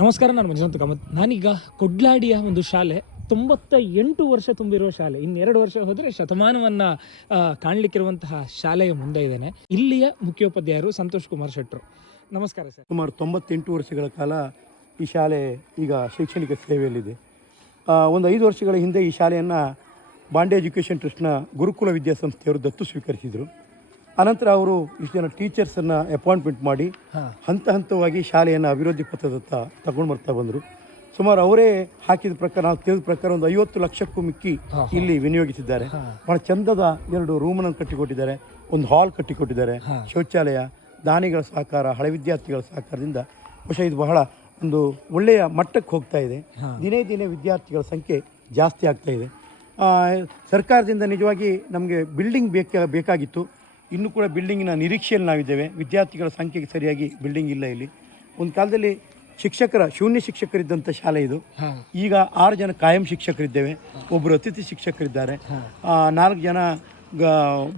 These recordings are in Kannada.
ನಮಸ್ಕಾರ, ನಾನು ಮಂಜುನಾಥ್ ಕಾಮತ್. ನಾನೀಗ ಕೊಡ್ಲಾಡಿಯ ಒಂದು ಶಾಲೆ ತೊಂಬತ್ತ ಎಂಟು ವರ್ಷ ತುಂಬಿರುವ ಶಾಲೆ, ಇನ್ನೆರಡು ವರ್ಷ ಹೋದರೆ ಶತಮಾನವನ್ನು ಕಾಣಲಿಕ್ಕಿರುವಂತಹ ಶಾಲೆಯ ಮುಂದೆ ಇದ್ದೇನೆ. ಇಲ್ಲಿಯ ಮುಖ್ಯೋಪಾಧ್ಯಾಯರು ಸಂತೋಷ್ ಕುಮಾರ್ ಶೆಟ್ಟರು. ನಮಸ್ಕಾರ ಸರ್. ಸುಮಾರು ತೊಂಬತ್ತೆಂಟು ವರ್ಷಗಳ ಕಾಲ ಈ ಶಾಲೆ ಈಗ ಶೈಕ್ಷಣಿಕ ಸೇವೆಯಲ್ಲಿದೆ. ಒಂದು ಐದು ವರ್ಷಗಳ ಹಿಂದೆ ಈ ಶಾಲೆಯನ್ನು ಬಾಂಡೆ ಎಜುಕೇಷನ್ ಟ್ರಸ್ಟ್ನ ಗುರುಕುಲ ವಿದ್ಯಾಸಂಸ್ಥೆಯವರು ದತ್ತು ಸ್ವೀಕರಿಸಿದರು. ಅನಂತರ ಅವರು ಇಷ್ಟು ಜನ ಟೀಚರ್ಸನ್ನು ಅಪಾಯಿಂಟ್ಮೆಂಟ್ ಮಾಡಿ ಹಂತ ಹಂತವಾಗಿ ಶಾಲೆಯನ್ನು ಅಭಿವೃದ್ಧಿ ಪಥದತ್ತ ತಗೊಂಡು ಬರ್ತಾ ಬಂದರು. ಸುಮಾರು ಅವರೇ ಹಾಕಿದ ಪ್ರಕಾರ ನಾವು ತಿಳಿದ ಪ್ರಕಾರ ಒಂದು ಐವತ್ತು ಲಕ್ಷಕ್ಕೂ ಮಿಕ್ಕಿ ಇಲ್ಲಿ ವಿನಿಯೋಗಿಸಿದ್ದಾರೆ. ಬಹಳ ಚಂದದ ಎರಡು ರೂಮನ್ನು ಕಟ್ಟಿಕೊಟ್ಟಿದ್ದಾರೆ. ಒಂದು ಹಾಲ್ ಕಟ್ಟಿಕೊಟ್ಟಿದ್ದಾರೆ. ಶೌಚಾಲಯ ದಾನಿಗಳ ಸಹಕಾರ ಹಳೆ ವಿದ್ಯಾರ್ಥಿಗಳ ಸಹಕಾರದಿಂದ ಬಹುಶಃ ಇದು ಬಹಳ ಒಂದು ಒಳ್ಳೆಯ ಮಟ್ಟಕ್ಕೆ ಹೋಗ್ತಾ ಇದೆ. ದಿನೇ ದಿನೇ ವಿದ್ಯಾರ್ಥಿಗಳ ಸಂಖ್ಯೆ ಜಾಸ್ತಿ ಆಗ್ತಾ ಇದೆ. ಸರ್ಕಾರದಿಂದ ನಿಜವಾಗಿ ನಮಗೆ ಬಿಲ್ಡಿಂಗ್ ಬೇಕಾ ಬೇಕಾಗಿತ್ತು. ಇನ್ನೂ ಕೂಡ ಬಿಲ್ಡಿಂಗಿನ ನಿರೀಕ್ಷೆಯಲ್ಲಿ ನಾವಿದ್ದೇವೆ. ವಿದ್ಯಾರ್ಥಿಗಳ ಸಂಖ್ಯೆಗೆ ಸರಿಯಾಗಿ ಬಿಲ್ಡಿಂಗ್ ಇಲ್ಲ ಇಲ್ಲಿ. ಒಂದು ಕಾಲದಲ್ಲಿ ಶಿಕ್ಷಕರ ಶೂನ್ಯ ಶಿಕ್ಷಕರಿದ್ದಂಥ ಶಾಲೆ ಇದು. ಈಗ ಆರು ಜನ ಕಾಯಂ ಶಿಕ್ಷಕರಿದ್ದೇವೆ. ಒಬ್ಬರು ಅತಿಥಿ ಶಿಕ್ಷಕರಿದ್ದಾರೆ. ನಾಲ್ಕು ಜನ ಗ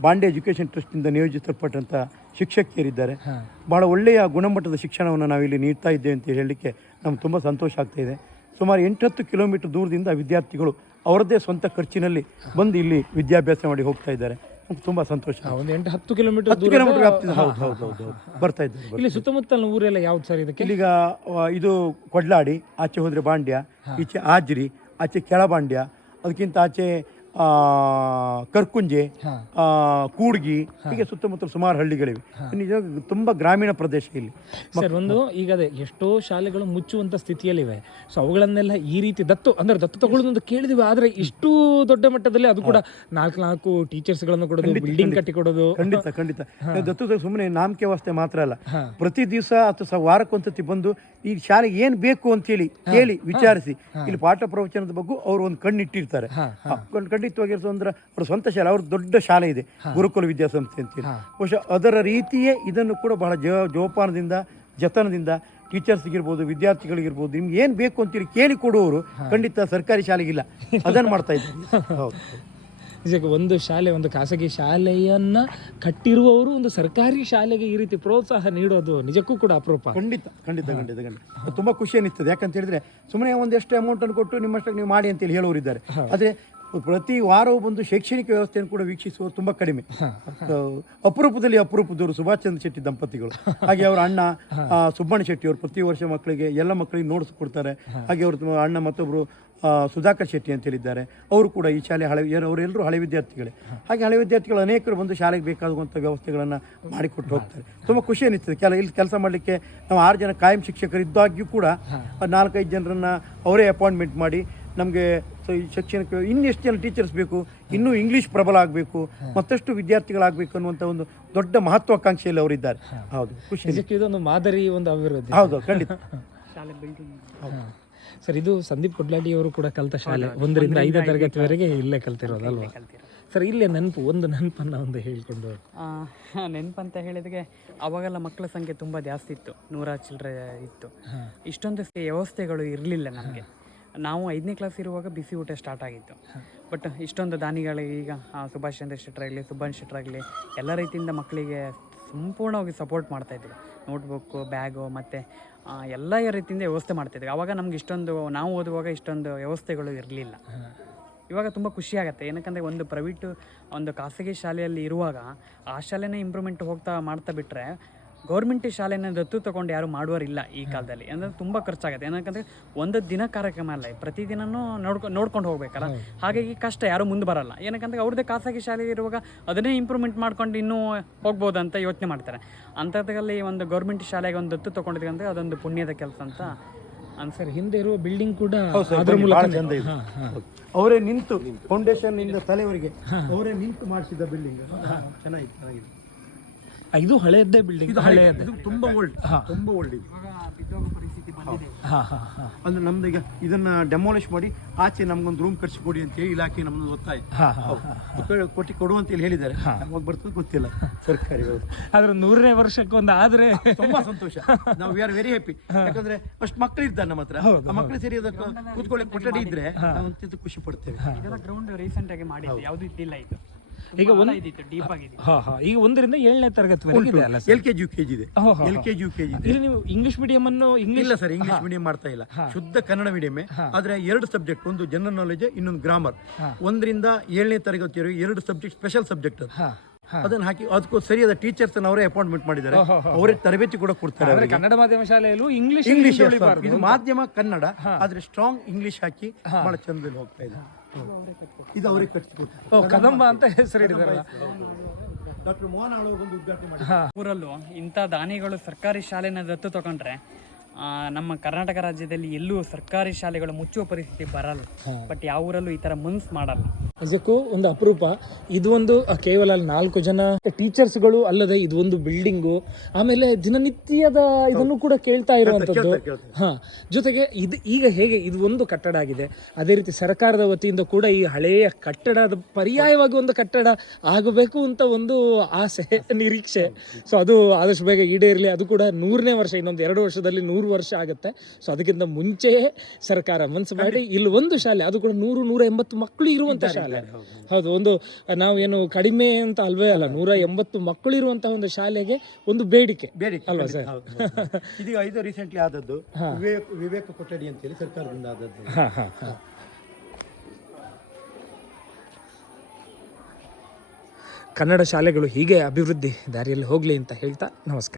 ಬಾಂಡೆ ಎಜುಕೇಷನ್ ಟ್ರಸ್ಟಿಂದ ನಿಯೋಜಿಸಲ್ಪಟ್ಟಂಥ ಶಿಕ್ಷಕಿಯರಿದ್ದಾರೆ. ಭಾಳ ಒಳ್ಳೆಯ ಗುಣಮಟ್ಟದ ಶಿಕ್ಷಣವನ್ನು ನಾವಿಲ್ಲಿ ನೀಡ್ತಾ ಇದ್ದೇವೆ ಅಂತ ಹೇಳಲಿಕ್ಕೆ ನಮ್ಗೆ ತುಂಬ ಸಂತೋಷ ಆಗ್ತಾ ಇದೆ. ಸುಮಾರು ಎಂಟತ್ತು ಕಿಲೋಮೀಟರ್ ದೂರದಿಂದ ವಿದ್ಯಾರ್ಥಿಗಳು ಅವರದ್ದೇ ಸ್ವಂತ ಖರ್ಚಿನಲ್ಲಿ ಬಂದು ಇಲ್ಲಿ ವಿದ್ಯಾಭ್ಯಾಸ ಮಾಡಿ ಹೋಗ್ತಾ ಇದ್ದಾರೆ. ತುಂಬ ಸಂತೋಷ. ಒಂದು ಎಂಟು ಹತ್ತು ಕಿಲೋಮೀಟರ್ ಹತ್ತು ಕಿಲೋಮೀಟರ್ ಆಗ್ತದೆ ಹೌದು ಹೌದು ಹೌದು ಹೌದು. ಬರ್ತಾ ಇದ್ದಾರೆ ಇಲ್ಲಿ ಸುತ್ತಮುತ್ತಲಿನ ಊರೆಲ್ಲ ಯಾವ್ದು ಸರ್ ಇದಕ್ಕೆ? ಇಲ್ಲಿಗ ಆ, ಇದು ಕೊಡ್ಲಾಡಿ ಆಚೆ ಹೋದರೆ ಬಾಂಡ್ಯ ಈಚೆ ಆಜ್ರಿ ಆಚೆ ಕೆಳಬಾಂಡ್ಯ ಅದಕ್ಕಿಂತ ಆಚೆ ಕರ್ಕುಂಜೆ ಕೂಡ್ಗಿ ಹೀಗೆ ಸುತ್ತಮುತ್ತ ಸುಮಾರು ಹಳ್ಳಿಗಳಿವೆ. ನಿಜ ತುಂಬ ಗ್ರಾಮೀಣ ಪ್ರದೇಶ ಇಲ್ಲಿ. ಸರ್ ಒಂದು ಈಗ ಅದೇ ಎಷ್ಟೋ ಶಾಲೆಗಳು ಮುಚ್ಚುವಂತ ಸ್ಥಿತಿಯಲ್ಲಿವೆ. ಸೊ ಅವುಗಳನ್ನೆಲ್ಲ ಈ ರೀತಿ ದತ್ತು ಅಂದ್ರೆ ದತ್ತು ತಗೊಳ್ಳೋದು ಕೇಳಿದ್ವಿ ಆದ್ರೆ ಇಷ್ಟು ದೊಡ್ಡ ಮಟ್ಟದಲ್ಲಿ ಅದು ಕೂಡ ನಾಲ್ಕು ನಾಲ್ಕು ಟೀಚರ್ಸ್ಗಳನ್ನು ಕೊಡೋದು ಬಿಲ್ಡಿಂಗ್ ಕಟ್ಟಿಕೊಡೋದು ಖಂಡಿತ. ಖಂಡಿತ ದತ್ತು ಸುಮ್ಮನೆ ನಾಮಕೆ ವ್ಯವಸ್ಥೆ ಮಾತ್ರ ಅಲ್ಲ. ಪ್ರತಿ ದಿವಸ ಅಥವಾ ವಾರಕ್ಕೊಂದ್ಸತಿ ಬಂದು ಈ ಶಾಲೆಗೆ ಏನು ಬೇಕು ಅಂತೇಳಿ ಕೇಳಿ ವಿಚಾರಿಸಿ. ಇಲ್ಲಿ ಪಾಠ ಪ್ರವಚನದ ಬಗ್ಗೆ ಅವರು ಒಂದು ಕಣ್ಣಿಟ್ಟಿರ್ತಾರೆ. ಖಂಡಿತವಾಗಿರ್ಸೋ ಅಂದ್ರೆ ಅವ್ರ ಸ್ವಂತ ಶಾಲೆ ಅವ್ರ ದೊಡ್ಡ ಶಾಲೆ ಇದೆ ಗುರುಕುಲ ವಿದ್ಯಾಸಂಸ್ಥೆ ಅಂತೇಳಿ. ಬಹುಶಃ ಅದರ ರೀತಿಯೇ ಇದನ್ನು ಕೂಡ ಬಹಳ ಜೋ ಜೋಪಾನದಿಂದ ಜತನದಿಂದ ಟೀಚರ್ಸ್ಗಿರ್ಬೋದು ವಿದ್ಯಾರ್ಥಿಗಳಿಗಿರ್ಬೋದು ನಿಮ್ಗೆ ಏನು ಬೇಕು ಅಂತೇಳಿ ಕೇಳಿ ಕೊಡುವವರು ಖಂಡಿತ ಸರ್ಕಾರಿ ಶಾಲೆಗಿಲ್ಲ ಅದನ್ನು ಮಾಡ್ತಾ ಇದ್ದೀವಿ. ಹೌದು. ನಿಜಕ್ಕೆ ಒಂದು ಶಾಲೆ ಒಂದು ಖಾಸಗಿ ಶಾಲೆಯನ್ನ ಕಟ್ಟಿರುವವರು ಒಂದು ಸರ್ಕಾರಿ ಶಾಲೆಗೆ ಈ ರೀತಿ ಪ್ರೋತ್ಸಾಹ ನೀಡೋದು ನಿಜಕ್ಕೂ ಕೂಡ ಅಪರೂಪ. ಖಂಡಿತ ಖಂಡಿತ ಖಂಡಿತ ಖಂಡಿತ. ತುಂಬ ಖುಷಿ ಅನ್ನಿಸ್ತದೆ. ಯಾಕಂತ ಹೇಳಿದ್ರೆ ಸುಮ್ಮನೆ ಒಂದಷ್ಟು ಅಮೌಂಟನ್ನು ಕೊಟ್ಟು ನಿಮ್ಮಷ್ಟಕ್ಕೆ ನೀವು ಮಾಡಿ ಅಂತೇಳಿ ಹೇಳೋರಿದ್ದಾರೆ. ಆದರೆ ಪ್ರತಿ ವಾರವೂ ಬಂದು ಶೈಕ್ಷಣಿಕ ವ್ಯವಸ್ಥೆಯನ್ನು ಕೂಡ ವೀಕ್ಷಿಸುವವರು ತುಂಬ ಕಡಿಮೆ. ಅಪರೂಪದಲ್ಲಿ ಅಪರೂಪದವರು ಸುಭಾಷ್ ಚಂದ್ರ ಶೆಟ್ಟಿ ದಂಪತಿಗಳು. ಹಾಗೆ ಅವರ ಅಣ್ಣ ಸುಬ್ಬಣ್ಣ ಶೆಟ್ಟಿ ಅವರು ಪ್ರತಿ ವರ್ಷ ಮಕ್ಕಳಿಗೆ ಎಲ್ಲ ಮಕ್ಕಳಿಗೆ ನೋಟ್ಸ್ ಕೊಡ್ತಾರೆ. ಹಾಗೆ ಅವ್ರ ಅಣ್ಣ ಮತ್ತೊಬ್ಬರು ಸುಧಾಕರ್ ಶೆಟ್ಟಿ ಅಂತ ಹೇಳಿದ್ದಾರೆ. ಅವರು ಕೂಡ ಈ ಶಾಲೆ ಹಳೆ ಅವರೆಲ್ಲರೂ ಹಳೆ ವಿದ್ಯಾರ್ಥಿಗಳೇ. ಹಾಗೆ ಹಳೆ ವಿದ್ಯಾರ್ಥಿಗಳು ಅನೇಕರು ಬಂದು ಶಾಲೆಗೆ ಬೇಕಾಗುವಂಥ ವ್ಯವಸ್ಥೆಗಳನ್ನು ಮಾಡಿಕೊಟ್ಟು ಹೋಗ್ತಾರೆ. ತುಂಬ ಖುಷಿ ಅನಿಸ್ತದೆ. ಕೆಲ ಇಲ್ಲಿ ಕೆಲಸ ಮಾಡಲಿಕ್ಕೆ ನಾವು ಆರು ಜನ ಕಾಯಂ ಶಿಕ್ಷಕರು ಇದ್ದಾಗ್ಯೂ ಕೂಡ ನಾಲ್ಕೈದು ಜನರನ್ನು ಅವರೇ ಅಪಾಯಿಂಟ್ಮೆಂಟ್ ಮಾಡಿ ನಮಗೆ ಸೊ ಈ ಶಿಕ್ಷಣಕ್ಕೆ ಇನ್ನೆಷ್ಟು ಜನ ಟೀಚರ್ಸ್ ಬೇಕು ಇನ್ನೂ ಇಂಗ್ಲೀಷ್ ಪ್ರಬಲ ಆಗಬೇಕು ಮತ್ತಷ್ಟು ವಿದ್ಯಾರ್ಥಿಗಳಾಗಬೇಕು ಅನ್ನುವಂಥ ಒಂದು ದೊಡ್ಡ ಮಹತ್ವಾಕಾಂಕ್ಷೆಯಲ್ಲಿ ಅವರಿದ್ದಾರೆ. ಹೌದು ಖುಷಿ ಇದೊಂದು ಮಾದರಿ ಒಂದು ಅಭಿವೃದ್ಧಿ. ಹೌದು ಖಂಡಿತ. ಹಾ. ಸರ್ ಇದು ಸಂದೀಪ್ ಕೊಡ್ಲಾಡಿ ಅವರು ಕೂಡ ಕಲಿತ ಶಾಲೆ. ಒಂದರಿಂದ ಐದನೇ ತರಗತಿವರೆಗೆ ಇಲ್ಲೇ ಕಲ್ತಿರೋದಲ್ವಾ? ಸರ್ ಇಲ್ಲೇ ನೆನಪು ಒಂದು ನೆನಪನ್ನ ಒಂದು ಹೇಳ್ಕೊಂಡು ನೆನಪಂತ ಹೇಳಿದ್ರೆ ಅವಾಗೆಲ್ಲ ಮಕ್ಕಳ ಸಂಖ್ಯೆ ತುಂಬಾ ಜಾಸ್ತಿ ಇತ್ತು. ನೂರ ಚಿಲ್ಲರೆ ಇತ್ತು. ಇಷ್ಟೊಂದು ವ್ಯವಸ್ಥೆಗಳು ಇರಲಿಲ್ಲ ನಮಗೆ. ನಾವು ಐದನೇ ಕ್ಲಾಸ್ ಇರುವಾಗ ಬಿಸಿ ಊಟ ಸ್ಟಾರ್ಟ್ ಆಗಿತ್ತು. ಬಟ್ ಇಷ್ಟೊಂದು ದಾನಿಗಳಿಗೆ ಈಗ ಸುಭಾಷ್ ಚಂದ್ರ ಶೆಟ್ಟರಾಗಲಿ ಸುಭಾಷ್ ಶೆಟ್ಟರಾಗಲಿ ಎಲ್ಲ ರೀತಿಯಿಂದ ಮಕ್ಕಳಿಗೆ ಸಂಪೂರ್ಣವಾಗಿ ಸಪೋರ್ಟ್ ಮಾಡ್ತಾಯಿದ್ರು ನೋಟ್ಬುಕ್ಕು ಬ್ಯಾಗು ಮತ್ತು ಎಲ್ಲ ರೀತಿಯಿಂದ ವ್ಯವಸ್ಥೆ ಮಾಡ್ತಾಯಿದ್ರು ಆವಾಗ ನಮ್ಗೆ ಇಷ್ಟೊಂದು, ನಾವು ಓದುವಾಗ ಇಷ್ಟೊಂದು ವ್ಯವಸ್ಥೆಗಳು ಇರಲಿಲ್ಲ. ಇವಾಗ ತುಂಬ ಖುಷಿ ಆಗುತ್ತೆ. ಏನಕ್ಕಂದರೆ ಒಂದು ಪ್ರೈವೇಟು ಒಂದು ಖಾಸಗಿ ಶಾಲೆಯಲ್ಲಿ ಇರುವಾಗ ಆ ಶಾಲೆನೇ ಇಂಪ್ರೂವ್ಮೆಂಟ್ ಹೋಗ್ತಾ ಮಾಡ್ತಾ ಬಿಟ್ಟರೆ ಗೌರ್ಮೆಂಟ್ ಶಾಲೆನ ದತ್ತು ತಗೊಂಡು ಯಾರು ಮಾಡುವರಿಲ್ಲ ಈ ಕಾಲದಲ್ಲಿ. ಅಂದರೆ ತುಂಬ ಖರ್ಚಾಗುತ್ತೆ. ಏನಕ್ಕಂದರೆ ಒಂದು ದಿನ ಕಾರ್ಯಕ್ರಮ ಅಲ್ಲ ಪ್ರತಿದಿನನೂ ನೋಡ್ಕೊಂಡು ನೋಡ್ಕೊಂಡು ಹೋಗ್ಬೇಕಲ್ಲ. ಹಾಗಾಗಿ ಕಷ್ಟ ಯಾರು ಮುಂದೆ ಬರಲ್ಲ. ಏನಕ್ಕಂದ್ರೆ ಅವ್ರದ್ದೇ ಖಾಸಗಿ ಶಾಲೆ ಇರುವಾಗ ಅದನ್ನೇ ಇಂಪ್ರೂವ್ಮೆಂಟ್ ಮಾಡ್ಕೊಂಡು ಇನ್ನೂ ಹೋಗ್ಬೋದು ಅಂತ ಯೋಚನೆ ಮಾಡ್ತಾರೆ. ಅಂಥದ್ರಲ್ಲಿ ಒಂದು ಗೌರ್ಮೆಂಟ್ ಶಾಲೆಗೆ ಒಂದು ದತ್ತು ತಗೊಂಡಿದ್ವಿ ಅಂದ್ರೆ ಅದೊಂದು ಪುಣ್ಯದ ಕೆಲಸ ಅಂತ ಅನ್ಸರ್ ಹಿಂದೆ ಇರುವ ಬಿಲ್ಡಿಂಗ್ ಕೂಡ. ಅವರೇ ನಿಂತು ಫೌಂಡೇಶನ್ ಇಂದ ತಲೆವರೆಗೆ ಅವರೇ ನಿಂತು ಮಾಡಿಸಿದ ಬಿಲ್ಡಿಂಗ್ ಚೆನ್ನಾಗಿದೆ ಚೆನ್ನಾಗಿದೆ ಇದು ಹಳೆಯದ್ದೇ ಬಿಲ್ಡಿಂಗ್ ಇದು ಇದು ತುಂಬಾ ಓಲ್ಡ್ ತುಂಬಾ ಓಲ್ಡ್ ಇದು. ಪರಿಸ್ಥಿತಿ ಬಂದಿದೆ. ಹಾ ಹಾ ಹಾ. ಅಂದ್ರೆ ನಮ್ದು ಈಗ ಇದನ್ನ ಡೆಮಾಲಿಷ್ ಮಾಡಿ ಆಚೆ ನಮ್ಗೊಂದು ರೂಮ್ ಕಟ್ಸಿ ಕೊಡಿ ಅಂತ ಹೇಳಿ ಇಲಾಖೆ ನಮ್ದು ಒತ್ತಾಯ. ಕೊಟ್ಟಿ ಹೌದು. ಒತ್ತಾಯ ಕೊಟ್ಟು ಕೊಡು ಅಂತ ಹೇಳಿ ಹೇಳಿದ್ದಾರೆ. ಯಾವಾಗ ಬರ್ತದೆ ಗೊತ್ತಿಲ್ಲ. ಸರ್ಕಾರಿ ವ್ಯವಸ್ಥೆ. ಆದ್ರೆ ನೂರನೇ ವರ್ಷಕ್ಕೊಂದು ಆದ್ರೆ ತುಂಬಾ ಸಂತೋಷ. ನಾವು ವಿ ಆರ್ ವೆರಿ ಹ್ಯಾಪಿ ಯಾಕಂದ್ರೆ ಅಷ್ಟು ಮಕ್ಕಳು ಇರ್ತಾರೆ ನಮ್ಮ ಹತ್ರ. ಮಕ್ಳು ಮಕ್ಕಳು ಸೇರಿ ಅದಕ್ಕೆ ಕೂತ್ಕೊಳ್ಳಿ ಕೊಠಡಿ ಇದ್ರೆ ನಾವು ಅತ್ಯಂತ ಖುಷಿ ಪಡ್ತೇವೆ. ಇದೆಲ್ಲ ಗ್ರೌಂಡ್ ರೀಸೆಂಟ್ ಆಗಿ ಮಾಡಿದ್ದು ಯಾವುದು ಇದ್ದಿಲ್ಲ ಇದು. ಈಗ ಒಂದು ಇದಿತ್ತು ಡೀಪ್ ಆಗಿದೆ ಹಾ ಹಾ. ಈಗ ಒಂದರಿಂದ ಏಳನೇ ತರಗತಿವರೆಗೆ ಇದೆ ಅಲ್ಲ sir? L K G U K G ಇದೆ. ಹೋ, ಹೋ, L K G U K G ಇದೆ. ಇಲ್ಲಿ ನೀವು ಇಂಗ್ಲಿಷ್ ಮೀಡಿಯಂ ಅನ್ನು ಇಂಗ್ಲಿಷ್ ಇಲ್ಲ ಸರ್ ಇಂಗ್ಲಿಷ್ ಮೀಡಿಯಂ ಮಾಡ್ತಾ ಇಲ್ಲ. ಶುದ್ಧ ಕನ್ನಡ ಮೀಡಿಯಂ ಆದ್ರೆ ಎರಡು ಸಬ್ಜೆಕ್ಟ್ ಒಂದು ಜನರಲ್ ನಾಲೆಜ್ ಇನ್ನೊಂದು ಗ್ರಾಮರ್ ಒಂದರಿಂದ ಏಳನೇ ತರಗತಿವರೆಗೆ ಎರಡು ಸಬ್ಜೆಕ್ಟ್ ಸ್ಪೆಷಲ್ ಸಬ್ಜೆಕ್ಟ್ ಅದು. ಹಾ ಹಾ. ಅದನ್ನ ಹಾಕಿ ಅದಕ್ಕೂ ಸರಿಯಾದ ಟೀಚರ್ಸ್ ಅವರೇ ಅಪಾಯಿಂಟ್ಮೆಂಟ್ ಮಾಡಿದ್ದಾರೆ. ಅವರೇ ತರಬೇತಿ ಕೂಡ ಕೊಡ್ತಾರೆ ಅಂದ್ರೆ ಕನ್ನಡ ಮಾಧ್ಯಮ ಶಾಲೆಯಲ್ಲೂ ಇಂಗ್ಲಿಷ್ ಇಂಗ್ಲಿಷ್ ಇದು ಮಾಧ್ಯಮ ಕನ್ನಡ ಆದ್ರೆ ಸ್ಟ್ರಾಂಗ್ ಇಂಗ್ಲಿಷ್ ಹಾಕಿ ಬಹಳ ಚಂದದಲ್ಲಿ ಹೋಗ್ತಾ ಇದೆ. ಇದು ಅವರಿಗೆ ಕಟ್ಟಿಸ್ಕೊಡ್ತಾರೆ ಓ ಕದಂಬ ಅಂತ ಹೆಸರಿಡಿದಾರಲ್ಲ ಡಾಕ್ಟರ್ ಮೋಹನ್ ಆಳು ಒಂದು ಉದ್ಘಾಟನೆ ಮಾಡಿ ಊರಲ್ಲೂ ಇಂಥ ದಾನಿಗಳು ಸರ್ಕಾರಿ ಶಾಲೆನ ದತ್ತು ತಗೊಂಡ್ರೆ ನಮ್ಮ ಕರ್ನಾಟಕ ರಾಜ್ಯದಲ್ಲಿ ಎಲ್ಲೂ ಸರ್ಕಾರಿ ಶಾಲೆಗಳು ಮುಚ್ಚುವ ಪರಿಸ್ಥಿತಿ ಬರಲ್ಲ. ಬಟ್ ಯಾವ ಊರಲ್ಲೂ ಈ ತರ ಮನ್ಸು ಮಾಡಲ್ಲ. ನಿಜಕ್ಕೂ ಒಂದು ಅಪರೂಪ. ಇದು ಒಂದು ಕೇವಲ ನಾಲ್ಕು ಜನ ಟೀಚರ್ಸ್ಗಳು ಅಲ್ಲದೆ ಇದು ಒಂದು ಬಿಲ್ಡಿಂಗು. ಆಮೇಲೆ ದಿನನಿತ್ಯದ ಇದನ್ನು ಕೂಡ ಕೇಳ್ತಾ ಇರುವಂತದ್ದು ಹಾ. ಜೊತೆಗೆ ಇದು ಈಗ ಹೇಗೆ ಇದು ಒಂದು ಕಟ್ಟಡ ಆಗಿದೆ. ಅದೇ ರೀತಿ ಸರ್ಕಾರದ ವತಿಯಿಂದ ಕೂಡ ಈ ಹಳೆಯ ಕಟ್ಟಡದ ಪರ್ಯಾಯವಾಗಿ ಒಂದು ಕಟ್ಟಡ ಆಗಬೇಕು ಅಂತ ಒಂದು ಆಸೆ ನಿರೀಕ್ಷೆ. ಸೊ ಅದು ಆದಷ್ಟು ಬೇಗ ಈಡೇರಲಿ. ಅದು ಕೂಡ ನೂರನೇ ವರ್ಷ ಇನ್ನೊಂದು ಎರಡು ವರ್ಷದಲ್ಲಿ ನೂರು ವರ್ಷ ಆಗುತ್ತೆ. ಸೊ ಅದಕ್ಕಿಂತ ಮುಂಚೆಯೇ ಸರ್ಕಾರ ಮನಸ್ಸು ಮಾಡಿ ಇಲ್ಲಿ ಒಂದು ಶಾಲೆ ಅದು ಕೂಡ ನೂರು ನೂರ ಎಂಬತ್ತು ಮಕ್ಕಳು ಇರುವಂತ ಶಾಲೆ. ಹೌದು ಒಂದು ನಾವೇನು ಕಡಿಮೆ ಅಂತ ಅಲ್ವೇ ಅಲ್ಲ ನೂರ ಎಂಬತ್ತು ಮಕ್ಕಳು ಇರುವಂತಹ ಒಂದು ಶಾಲೆಗೆ ಒಂದು ಬೇಡಿಕೆ. ಬೇಡಿಕೆ ಅಲ್ವಾ ಸರ್? ಇದೀಗ ಇದು ರೀಸೆಂಟ್ಲಿ ಆದದ್ದು ವಿವೇಕ ವಿವೇಕ ಕೊಠಡಿ ಅಂತೇಳಿ ಸರ್ಕಾರದಿಂದ ಆದದ್ದು. ಹಾ ಹಾ. ಹಾ. ಕನ್ನಡ ಶಾಲೆಗಳು ಹೀಗೆ ಅಭಿವೃದ್ಧಿ ದಾರಿಯಲ್ಲಿ ಹೋಗಲಿ ಅಂತ ಹೇಳ್ತಾ ನಮಸ್ಕಾರ.